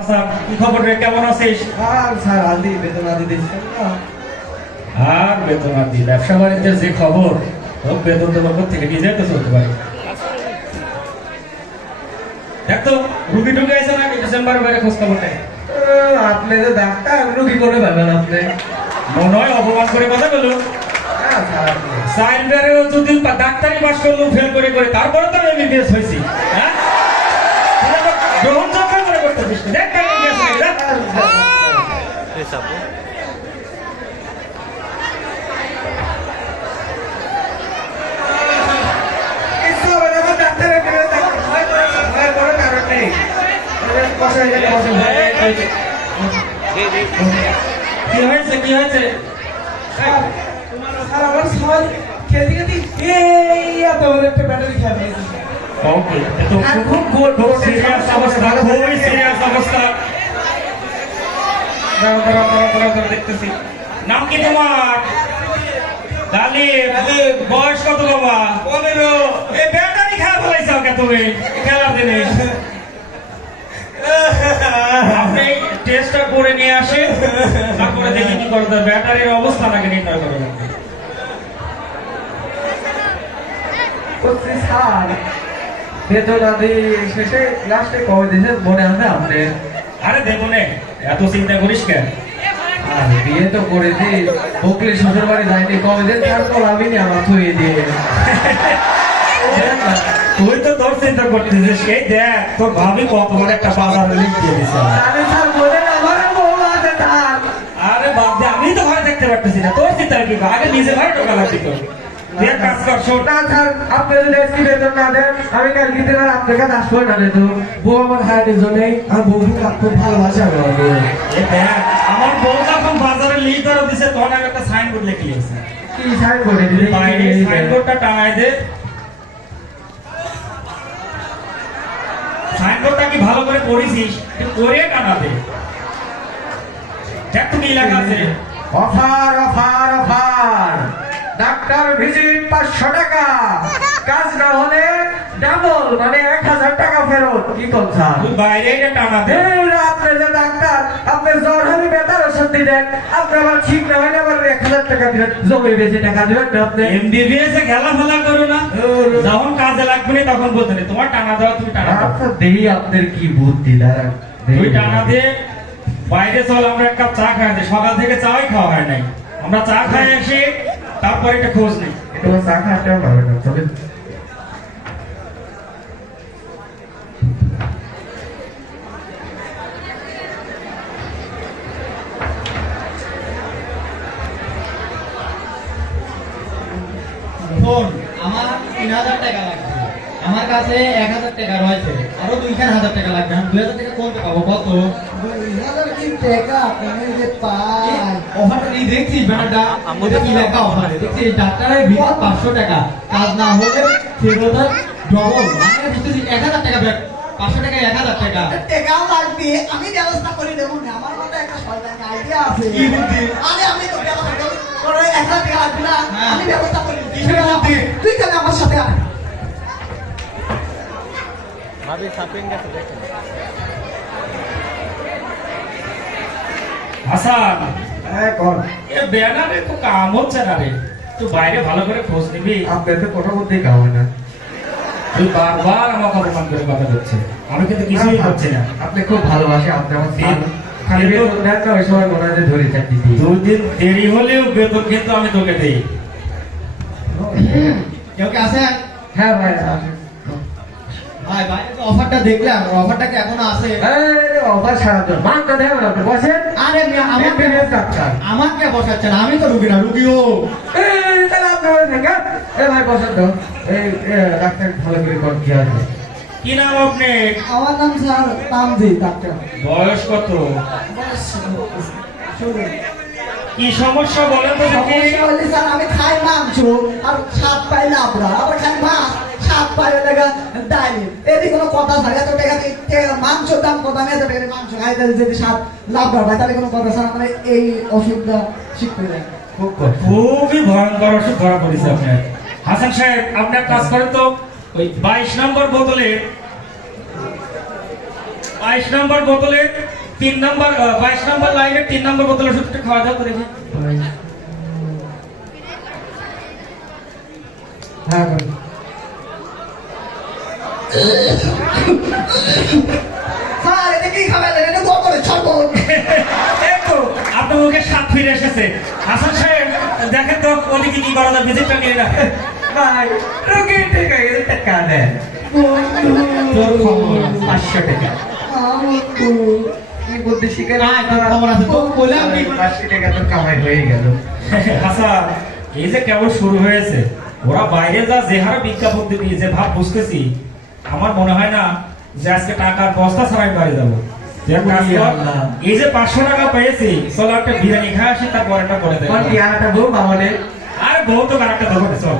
আচ্ছা, কি খবর রে, কেমন আছিস? আর স্যার আলদি বেতনাদি দিচ্ছেন না। আর বেতনাদি ব্যবসা বাণিজ্যের যে খবর, তোর বেতন তো লোক থেকে নিজে তো চলতে পারে। দেখ তো রুগী ঢুকে আছে নাকি ডিসেম্বর বাইরে খোঁজ খবর নেই। আপনি যে ডাক্তার রুগী করে পাবেন আপনি। মনে হয় অপমান করে কথা বলো। হ্যাঁ স্যার আপনি সাইন্সেরও যদি ডাক্তারি পাস করলো ফেল করে করে, তারপরে তো এমবিবিএস হয়েছি। হ্যাঁ, গ্রহণযোগ্য করে করতে দিস দেখ কেমন গেছে দেখ। কিছু হবে না, আমার ডাক্তারের কাছে যাবো। ভয় করার কারণ নেই। বসে এখানে বসে কি হয়েছে কি হয়েছে? স্যার আমার সবাই খেতে খেতে এই এত বড় একটা ব্যাটারি খেয়ে ফেলেছি। ওকে, তো আর খুব খুব সিরিয়াস অবস্থা, খুবই সিরিয়াস অবস্থা। দাঁড়াও, দেখতেছি। নাম কি তোমার? ডালিম। বয়স কত বাবা? 15। এই ব্যাটারি খেলা ফেলাইছো কে তুমি খেলার দিনে? আপনি টেস্টটা করে নিয়ে আসে, তারপরে দেখি কি করতে ব্যাটারির অবস্থা নাকি নির্ণয় করে। বলছি স্যার বেতনাদি শেষে লাস্টে কবে দিয়েছেন মনে আছে আপনি? আরে দেবো নে, এত চিন্তা করিস কেন? আর বিয়ে তো করেছি, বকলি শ্বশুর বাড়ি যাইনি, কবে দিন তারপর আমি নি আমার থুয়ে দিয়ে। তুই তো তোর চিন্তা করতেছিস, এই দেখ তোর ভাবি কত বড় একটা বাজারে লিখ দিয়ে দিছে। আরে স্যার বলেন আমার বউ আছে তার। আরে বাদ দে, আমি তো ঘরে থাকতে পারতেছি না, তোর চিন্তা কি? আগে নিজে ঘরে ঢোকা লাগবে তো। তুই এক কাজ কর, শোন। না স্যার আপনি যদি আজকে বেতন না দেন আমি কালকে দিন আর আপনার কাছে আসবো না রে। তো বউ আমার হায়াতের জন্যই আর বউ খুব ভালোবাসে আমাকে। এই দেখ, আমার বউ যখন বাজারে লিখ করে দিছে তখন আমি একটা সাইনবোর্ড লিখে দিয়েছি। কি সাইন করে দিলে বাইরে সাইনবোর্ডটা টাঙায় দে। সাইনবোর্ডটা কি ভালো করে পড়েছিস? করে টানাবে। দেখ তুমি লেখা আছে offer offer offer, doctor visit 500 টাকা, কাজ না হলে ডাবল মানে 1000 টাকা ফেরত। কি কথা? তুই বাইরে এটা টানাবে। আপনি যে ডাক্তার, আপনি জ্বর হলে বেতার ওষুধ দিলেন, আপনি আবার ঠিক না হলে আবার 1000 টাকা দিলেন, জমি বেশি টাকা দিবেন না আপনি। এমবিবিএস এ খেলা ফেলা করো না, যখন কাজে লাগবে না তখন বলতে নেই তোমার টানা দেওয়া, তুমি টানা দাও। আচ্ছা দেই আপনার কি বুদ্ধি দাঁড়ান। তুই টানা দে। বাইরে চল, আমরা এক কাপ চা খাই। সকাল থেকে চাই খাওয়া হয় নাই, আমরা চা খাই আসি, তারপর একটা খোঁজ নেই। তোমার চা খাওয়াটাও ভালো না, তবে শোন, আমার 3000 টাকা লাগবে, আমার কাছে 1000 টাকা রয়েছে, আরো 2000 টাকা লাগবে। আমি 2000 টাকা কোন পাবো? কত? 2000 কি টাকা আপনি যে পাই? অফারটা কি দেখছিস? ব্যানারটা এটা কি লেখা অফারে দেখছিস? ডাক্তারের ভিতর 500 টাকা, কাজ না হলে ফেরত ডবল। মানে বুঝতেছিস 1000 টাকা ব্যাক, 500 টাকা 1000 টাকা। টাকাও লাগবে, আমি ব্যবস্থা করে দেবো না। আমার মতো একটা শয়তানি আইডিয়া আছে। কি বুদ্ধি? আরে আমি তো ব্যবস্থা করব, তোর 1000 টাকা লাগবে না, হ্যাঁ। আমি ব্যবস্থা করে দেব। কিসের বুদ্ধি? তুই কেন আমার সাথে আয়? হাসান, হ্যাঁ কর। এ ব্যানারে তো কাম হচ্ছে না রে। তুই বাইরে ভালো করে খোঁজ নিবি। আপনার তো কোনো মধ্যেই খাওয়া না। তুই বারবার আমাকে অপমান করে কথা দিচ্ছে, আমি কিন্তু কিছুই করছি না। আপনি খুব ভালোবাসে, আপনি আমার কিন্তু- খালি বেতন দেন না, ওই সময় মনে হয় যে ধরে চাকরি দিই। 2 দিন দেরি হলেও বেতন কিন্তু আমি তোকে দেই। কেউ কি আছেন? হ্যাঁ ভাই আসেন। ভাই বাইরে তো অফারটা দেখলাম, অফারটা কি এখনো আছে? অফার সারা জন মানটা দেবেন আপনি, বসেন। আরে মিয়া, আমাকে ডাক্তার আমাকে বসাচ্ছেন, আমি তো রুগী না, রুগীও। তাহলে আপনি বসেন কেন? ভাই বসেন তো। এই ডাক্তার ভালো করে কর কি আছে? কি নাম আপনি? আমার নাম স্যার তামজি ডাক্তার। বয়স কত? কি সমস্যা বলেন তো দেখি। সমস্যা হলে স্যার আমি খাই মাংস আর স্বাদ পাই লাবড়া, আবার খাই মাছ স্বাদ পাই টাকা ডাইনি। এটি কোনো কথা স্যার? এত টাকা দিয়ে মাংসের দাম কত? আমি এত টাকা দিয়ে মাংস খাই, তাহলে যদি স্বাদ লাবড়া পাই তাহলে কোনো কথা স্যার? আমার এই অসুবিধা ঠিক করে দেয়। খুব কষ্ট। খুবই ভয়ঙ্কর ওষুধ ধরা পড়েছে আপনার। হাসান সাহেব, আপনি এক কাজ করেন তো, ওই 22 নম্বর বোতলে 22 নম্বর বোতলে 3 নম্বর 22 নম্বর লাইনের 3 নম্বর বোতলে ওষুধটা খাওয়া দাও করে হ্যাঁ ভাই। স্যার এটা কি খাবেন এটা গোবরের শরবত এই তো আপনার মুখে স্বাদ ফিরে এসেছে। হাসান সাহেব দেখেন তো ওদিকে কি করা যায়, ভিজিটটা নিয়ে রাখেন। ভাই রোগী ঠিক হয়ে গেছে, টাকা দেন। তোর খবর 500 টাকা। কি বুদ্ধি শিখে আয়, তোর খবর আছে। তো বললাম কি? 500 টাকা তো কামাই হয়ে গেল। হাসান এই যে কেবল শুরু হয়েছে, ওরা বাইরে যা যে হারে বিজ্ঞাপন দিয়ে যে ভাব বুঝতেছি, আমার মনে হয় না যে আজকে টাকার বস্তা ছাড়াই বাড়ি যাবো। তুই এক কাজ কর, এই যে 500 টাকা পেয়েছি, চলো একটা বিরিয়ানি খাই আসি, তারপর একটা করে দেবো। কোন টিয়াটা বউ মামলে? আর বউ তো কারেক্টটা দেবো না, চল।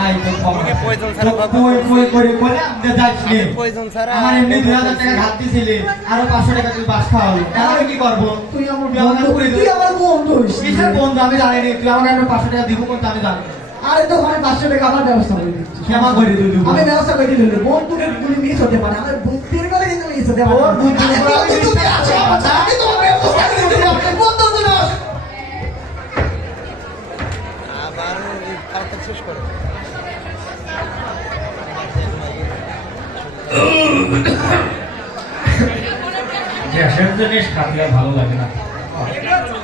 আয়, তোর খবর আছে। প্রয়োজন ছাড়া তো বাবু। কই করে বলে আমাদের যাস নে। প্রয়োজন ছাড়া আমার এমনি 2000 টাকা ঘাট দিছিলি, আরো 500 টাকা তুই বাস খাওয়ালি। তাহলে কি করবো? তুই আমার তুই আমাকে পুরি দিবি। তুই আমার বন্ধু কিসের বন্ধু আমি জানি নি, তুই আমাকে 500 টাকা দিব কোন আমি জানি না। আরে তো আমি 500 টাকা আমার ব্যবস্থা করে দিচ্ছি ক্ষমা করে দিবি। আমি ব্যবস্থা করে দিলে বন্ধুকে গুলি মিস হতে পারে আমার বুদ্ধির করে কিন্তু মিস হতে পারে ওর বুদ্ধি আরে বন্ধু, তুমি আছো আমার সাথে, আমি তোমার ব্যবস্থা করে দিচ্ছি বন্ধু তুমি আসো। আবার তাড়াতাড়ি শেষ করো। গ্যাসের জিনিস খাতে আর ভালো লাগে না।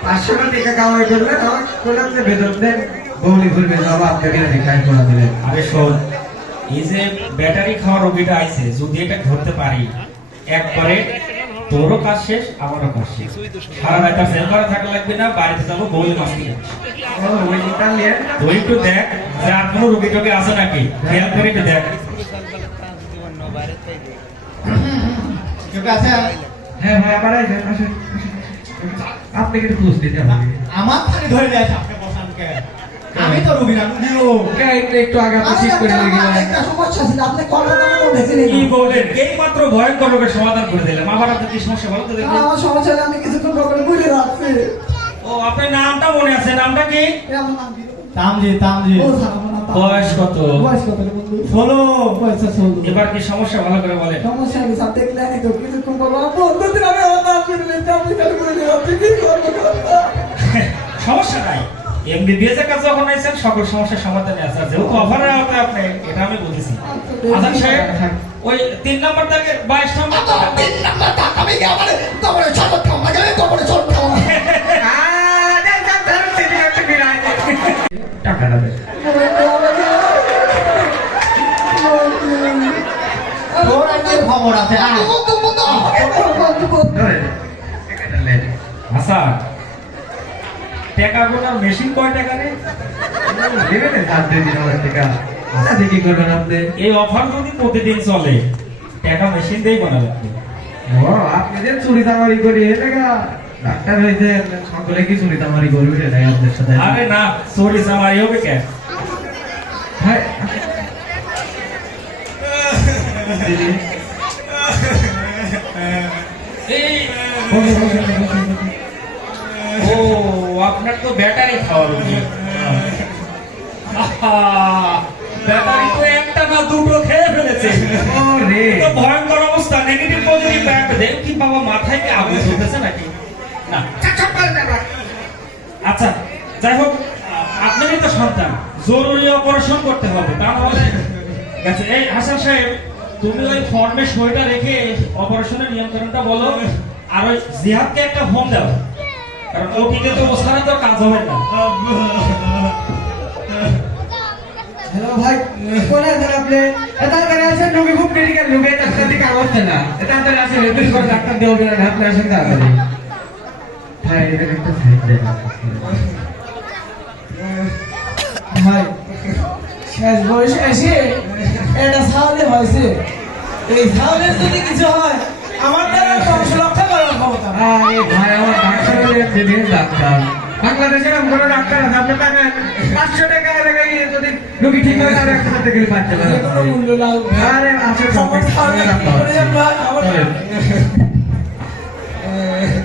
500 টাকা কামাই করলে আমার কোলাতে বেতন দেন, বউলি ঘুরবে যাবো, আপনি বিরিয়ানি খাই করে দিলেন। আরে শোন, এই যে ব্যাটারি খাওয়া রোগীটা আইছে, যদি এটা ধরতে পারি একবারে তোরও কাজ শেষ, আমারও কাজ শেষ। সারা রাত আর চেম্বারে থাকা লাগবে না, বাড়িতে যাবো বউলে মাছ কিনে। ও ওই ইতালিয়ান তুই একটু দেখ যে আর কোনো রোগী টোগী আছে নাকি, খেয়াল করে একটু দেখ। বাইরে থেকে ঠিক আছে? হ্যাঁ ভাই আবার আসেন, আসেন, আপনি কিন্তু খুঁজ দিতে হবে। আমার পানি ধরে দেয় সামনে বসান কে? আমি তো রুগী না, রুগীও। একটু আগে আপনি আরে ঠিক করে একটা- গেলেন। একটা সমস্যা ছিল আপনি কলকাতার মধ্যে দেখছিলেন কি বলেন, এই মাত্র ভয়ঙ্কর রোগের সমাধান করে দিলাম। আবার আপনার কি সমস্যা বলো তো দেখি। আমার সমস্যা হলে আমি কিছুক্ষণ পরে ভুলে যাচ্ছি ও আপনার নামটা মনে আছে, নামটা কি? আমার নাম কি? তামজি। ও স্যার আমার নাম বয়স কত? বয়স কত রে বন্ধু? 16। বয়স 16। এবার কি সমস্যা ভালো করে বলে। সমস্যা কি স্যার দেখলেন তো কিছুক্ষণ পর বন্ধু দিন আমি আমার নাম শুনলে আপনি তাহলে ভুলে যাচ্ছি কি করবো কথা? সমস্যা নাই, এমবিবিএস এর কাছে যখন আইছেন সকল সমস্যার সমাধানে আছে। আর যেহেতু অফারের আওতায় আপনি, এটা আমি বুঝেছি। আজান সাহেব ওই 3 নাম্বার থেকে 22 নাম্বার তিন নাম্বার টাকা আমি গিয়ে আমার তারপরে শরবত খাওয়া লাগে তারপরে শরবত খাওয়া টাকাটা দেন। তোর একটা খবর আছে, আয়। বন্ধু বন্ধু আমাকে বন্ধু ধরেন, টাকাটা নেন। আচ্ছা, টাকা গোনার মেশিন কয় টাকা রে? দেবেন 7-2 টাকা। আচ্ছা দেখি করবেন আপনি। এই অফার যদি প্রতিদিন চলে, টাকা মেশিন দিয়েই বানাবে। ও আপনি যে চুরি চামারি করি এ টাকা ডাক্তার হইতে সকলে কি চুরি চামারি করবে সেটাই আপনার সাথে। আরে না, সরি সামারি হবে কে? ভাই দিদি, এই বসে, বসে, বসে, বসে। ও আপনার তো ব্যাটারি খাওয়া রোগী। আহা, ব্যাটারি তো একটা না দুটো খেয়ে ফেলেছে। ও রে, তো ভয়ঙ্কর অবস্থা, নেগেটিভ পজিটিভ ব্যাক দেখ কি বাবা, মাথায় কি আগুন জ্বলতেছে নাকি? না, আচ্ছা যাই হোক, আপনারই তো সন্তান, জরুরি অপারেশন করতে হবে, তা নাহলে গেছে। এই হাসান সাহেব, তুমি ওই ফর্মে সইটা রেখে অপারেশনের নিয়ন্ত্রণটা বলো, আর ওই জিহাদকে একটা ফোন দাও, কারণ ওটিতে তো ওখানে তো কাজ হবে না। হ্যালো ভাই, কোন আছেন আপনি? এটা তাহলে আছেন রোগী খুব ক্রিটিক্যাল, রোগী ডাক্তার দিকে আওয়াজছে না। এটা তাহলে আছেন রেফার করে ডাক্তার দেওয়া হবে না, আপনি আসেন তাড়াতাড়ি। ভাই এটা একটা সাইড দেন। ভাই শেষ বয়সে এসে এটা ছাগলে হয়েছে এই ছাগলের যদি কিছু হয় আমার দ্বারা বংশ রক্ষা করার ক্ষমতা আরে ভাই আমার ডাক্তার হলে এমবিবিএস ডাক্তার। বাংলাদেশের এমন কোনো ডাক্তার আছে আপনি পাবেন 500 টাকা লাগাই যদি রোগী ঠিক হয় তাহলে একটা হাতে গেলে পাচ্ছে না। কোনো মূল্য লাগবে না। আরে আছে আমার ছাগলে কি করে যান ভাই আমার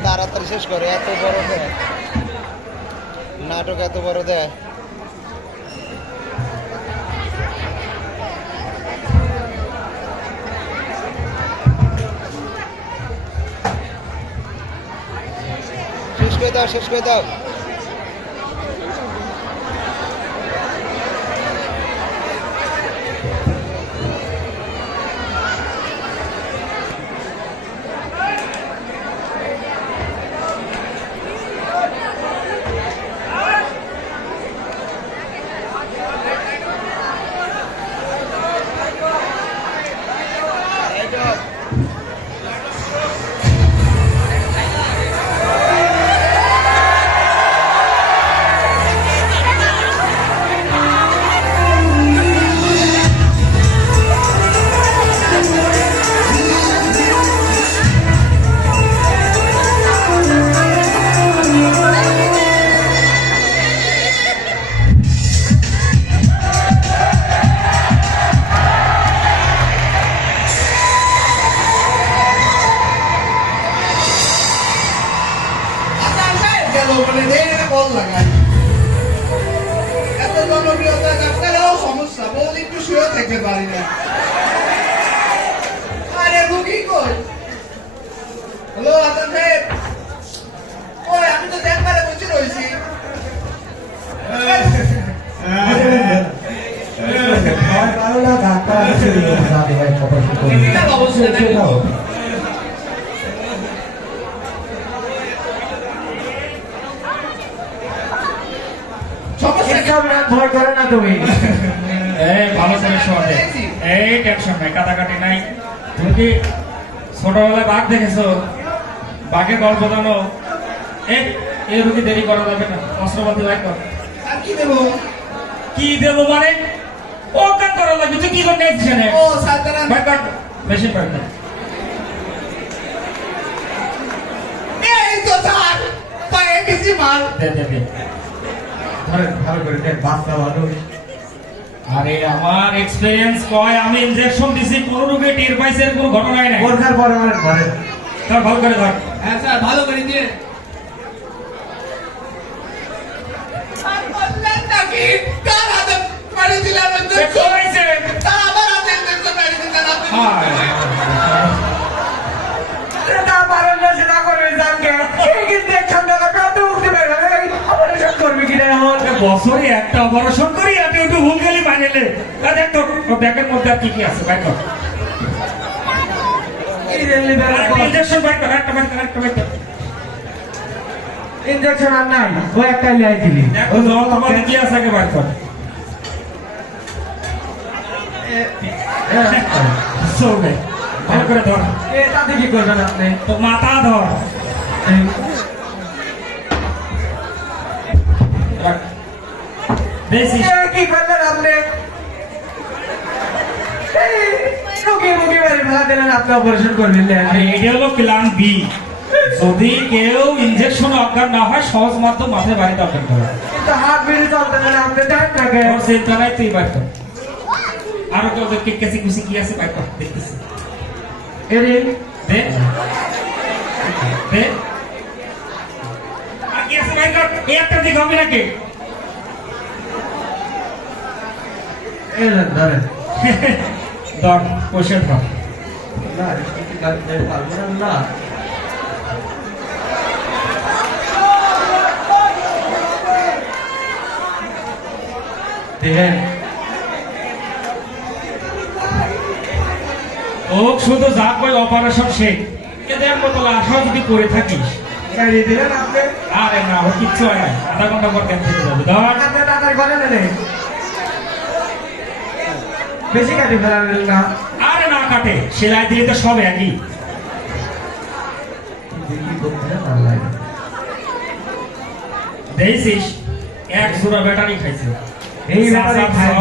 তাড়াতাড়ি শেষ করো, এত বড় ব্যাগ। না নাটক এত বড় দেয়। শেষ করে দাও, শেষ করে দাও। ভালো না ডাক্তার আছে দাদি ভাই অপারেশন করবে ভয় করে না তুমি এই ভালো করে শোনে, এই টেনশন নাই, কাটাকাটি নাই। তুমি কি ছোটবেলায় বাঘ দেখেছো? বাঘে গল্প জানো? এই রুগী দেরি করা যাবে না, অস্ত্রপাতি বাই কর। কি দেবো মানে? ও কাজ করা লাগবে, তুই কি করে নেছিস? বাই কর, মেশিন বাই কর। দে দে দে। ভালো করে দেখ বাচ্চা মানুষ আরে আমার এক্সপেরিয়েন্স কয়, আমি ইনজেকশন দিছি, কোন রোগে টের পাইছে এর কোনো ঘটনাই নাই। ওরকার পর আমার ঘরে তার ভালো করে ধর। হ্যাঁ স্যার, ভালো করে দিয়ে দেখো হইছে। হায়। এটা পারেন না সেটা করবে জানকে এই ইনজেকশন দাও কত উঠতে পারবে অপারেশন করবে কি না এখন বছরে একটা অপারেশন করি, আপনি একটু ভুল গেলি বানাইলে। দেখ তো ব্যাগের মধ্যে আর কি কি আছে, বাই কর। এই রেলি বেলা ইনজেকশন বাই কর, একটা বাই কর, একটা বাই কর। ইনজেকশন আর নাই ও একটা লাই দিলি দেখো যন্ত্রপাতি কি আছে আগে বাই কর। চলবে, ভালো করে ধর। এ তাতে কি করবেন আপনি তো মাথা ধর। দেখিস কি করলেন আপনি রোগী রোগী বাড়ি ভাড়া দিলেন আপনি অপারেশন করবেন আরে এটা হলো প্ল্যান বি। যদি কেউ ইনজেকশন অজ্ঞান না হয়, সহজ মাধ্যম মাথায় বাড়ি দরকার করে। কিন্তু হাত বেরিয়ে চলতে না আপনি দেখ থাকে তোর চিন্তা নাই, তুই বাই কর। আরো কেউ কেসি কুসি কি আছে বাই কর, দেখতেছি। এরে দে দে, আর কি আছে বাই কর। এই একটা দিক হবে নাকি? এলেন ধরেন ধর, বসে ধর। না কিছু করতে পারবেন না দেখেন ও শুধু যা কই অপারেশন শেখ, এদের মতো আশা যদি করে থাকিস। গাড়ি দিলেন আপনি আরে না, ও কিচ্ছু হয় না, আধা ঘন্টা পর ক্যান্সেল হয়ে যাবে। ধর। আপনি তাড়াতাড়ি করেন না বেশি কাটি ফেলাবেন না আরে না কাটে, সেলাই দিলে তো সব একই। দেখি করতে ভালো লাগে দেখছিস, এক জোড়া ব্যাটারি খাইছে। এই ব্যাটারি খায়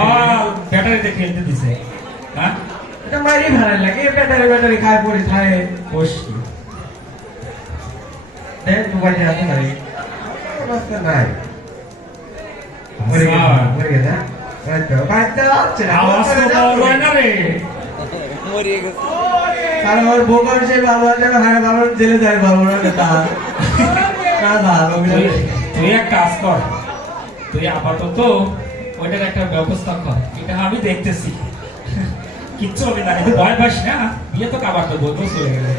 ব্যাটারিতে খেলতে দিছে। হ্যাঁ, এটা মারি ভালো লাগে এই ব্যাটারি খায় পড়ে খায় বসি। দেখ মোবাইলে আছে নাই রাস্তা নাই মরে গেছে বাচ্চা হচ্ছে না আওয়াজ তো পাওয়া যায় না রে। মরিয়ে গেছে। আর আমার বোকার সে বাবা যাবে হায় বাবা জেলে যায় বাবা না তা না না তুই এক কাজ কর, তুই আপাতত ওইটার একটা ব্যবস্থা কর, এটা আমি দেখতেছি। কিচ্ছু হবে না, কিন্তু ভয় পাস না, বিয়ে তো কাবার তো বলবো চলে গেলে।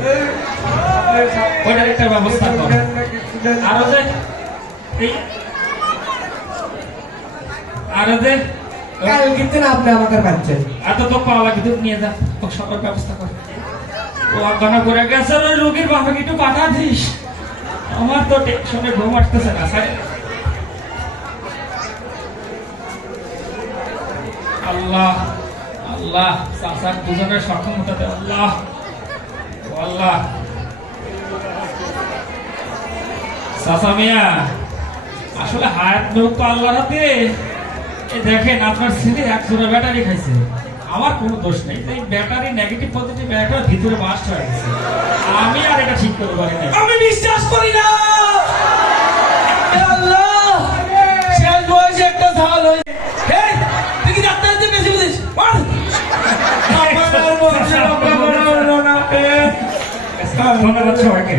ওইটার একটা ব্যবস্থা কর। আরো যে এই আরো যে কাল কিন্তু না আপনি আমাকে পাচ্ছেন এত তো পাওয়া কিন্তু নিয়ে যা, তোর সবার ব্যবস্থা কর। ও আগানা করে গেছে, ওই রোগীর বাবাকে একটু পাঠা দিস, আমার তো টেনশনে ঘুম আসতেছে না স্যার। আল্লাহ আল্লাহ, চাচার দুজনের সক্ষমতা দে আল্লাহ, আল্লাহ। চাচা মিয়া, আসলে হায়াত লোক তো আল্লাহর হাতে। এই দেখেন আপনার ছেলে এক জোড়া ব্যাটারি খাইছে, আমার কোনো দোষ নেই। এই ব্যাটারি নেগেটিভ পজিটিভ ব্যাটারি ভিতরে বাস্ট হয়ে গেছে, আমি আর এটা ঠিক করতে পারি না। আমি বিশ্বাস করি না। আল্লাহ, শেষ বয়সে একটা ঝাল হয়ে এই তুই কি ডাক্তারের চেয়ে বেশি বুঝিস? মার। ধন্যবাদ সবাইকে।